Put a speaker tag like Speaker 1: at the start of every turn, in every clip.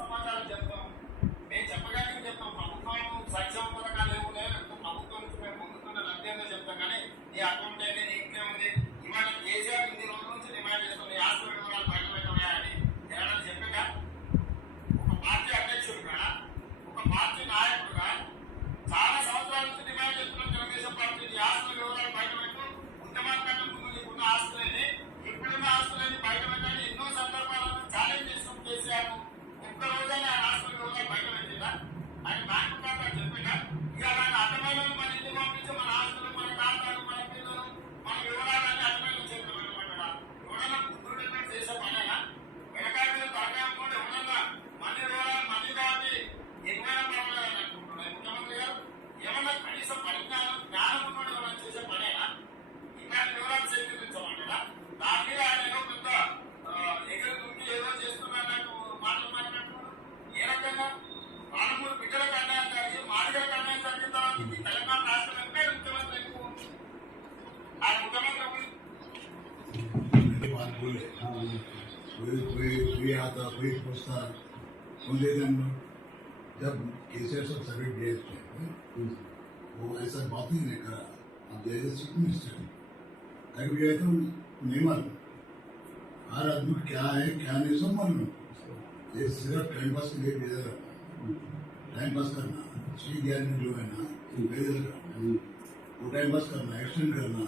Speaker 1: సమాచారం చెప్తాం మేము చెప్పగానే చెప్తాం ప్రభుత్వం సంక్షేమ పథకాలు ఏమున్నాయో ప్రభుత్వం నుంచి మేము ముందుతున్న లభ్యంగా చెప్తాం. కానీ ఈ అకౌంట్ అనేది
Speaker 2: जब केसर सब सभी डेट थे वो ऐसा बात ही नहीं करा अब जैसे चीफ मिनिस्टर अगर गए तो नहीं मालूम हर आदमी क्या है। क्या नहीं सब मालूम ये सिर्फ़ टाइम पास के लिए भेजा रहा टाइम पास करना, छह ग्यारह जो है ना वो टाइम पास करना एक्सटेंड करना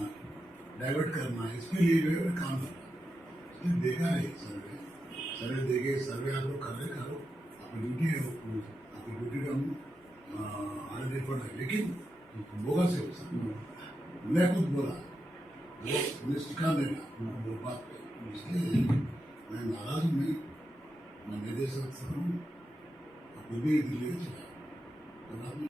Speaker 2: डाइवर्ट करना, इसके लिए जो है काम करना। देखा है सर्वे सर्वे देखे सर्वे आप लोग कर रहे, करो। आपकी ड्यूटी है आपकी ड्यूटी का हम आने दे पड़ रहे लेकिन है वो सब मैं खुद बोला, वो मुझे सिखा देना वो बात इसलिए मैं नाराज़ हूँ, नहीं। मैं निर्देशक हूँ खुद भी Maybe it will be.